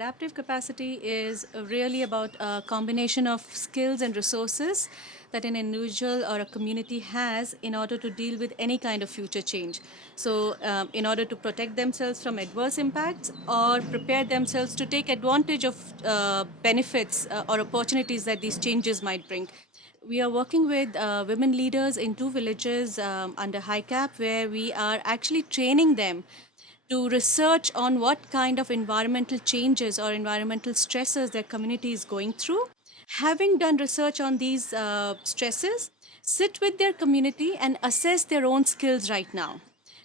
Adaptive capacity is really about a combination of skills and resources that an individual or a community has in order to deal with any kind of future change. So, in order to protect themselves from adverse impacts or prepare themselves to take advantage of benefits or opportunities that these changes might bring. We are working with women leaders in 2 villages under HICAP, where we are actually training them to research on what kind of environmental changes or environmental stresses their community is going through. Having done research on these stresses, sit with their community and assess their own skills right now.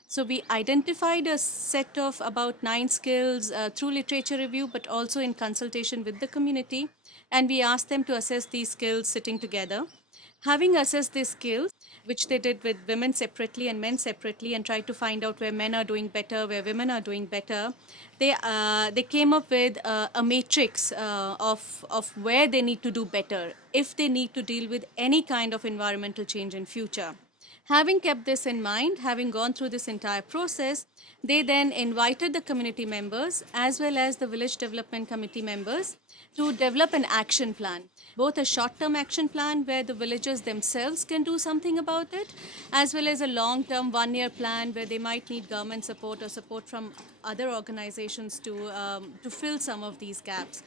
So we identified a set of about 9 skills through literature review, but also in consultation with the community. And we asked them to assess these skills sitting together. Having assessed these skills, which they did with women separately and men separately, and tried to find out where men are doing better, where women are doing better, they came up with a matrix of where they need to do better if they need to deal with any kind of environmental change in future. Having kept this in mind, having gone through this entire process, they then invited the community members as well as the village development committee members to develop an action plan, both a short-term action plan where the villagers themselves can do something about it, as well as a long-term 1-year plan where they might need government support or support from other organizations to fill some of these gaps.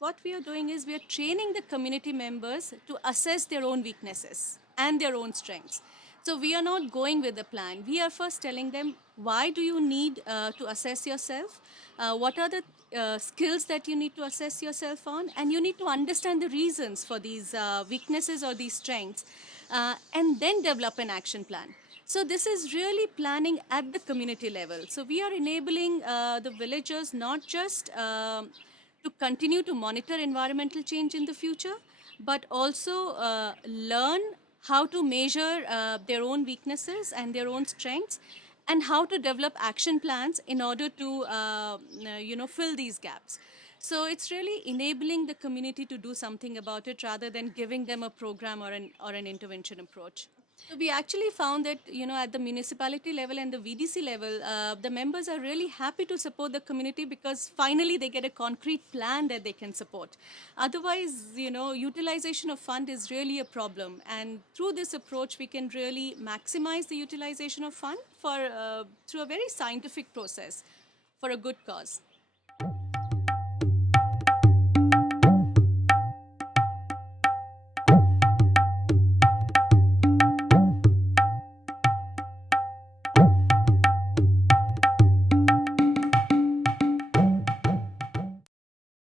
What we are doing is we are training the community members to assess their own weaknesses and their own strengths. So we are not going with a plan. We are first telling them, why do you need to assess yourself? What are the skills that you need to assess yourself on? And you need to understand the reasons for these weaknesses or these strengths, and then develop an action plan. So this is really planning at the community level. So we are enabling the villagers not just to continue to monitor environmental change in the future, but also learn how to measure their own weaknesses and their own strengths, and how to develop action plans in order to fill these gaps. So it's really enabling the community to do something about it rather than giving them a program or an intervention approach. So we actually found that, at the municipality level and the VDC level, the members are really happy to support the community because finally they get a concrete plan that they can support. Otherwise, utilization of fund is really a problem. And through this approach, we can really maximize the utilization of fund through a very scientific process for a good cause.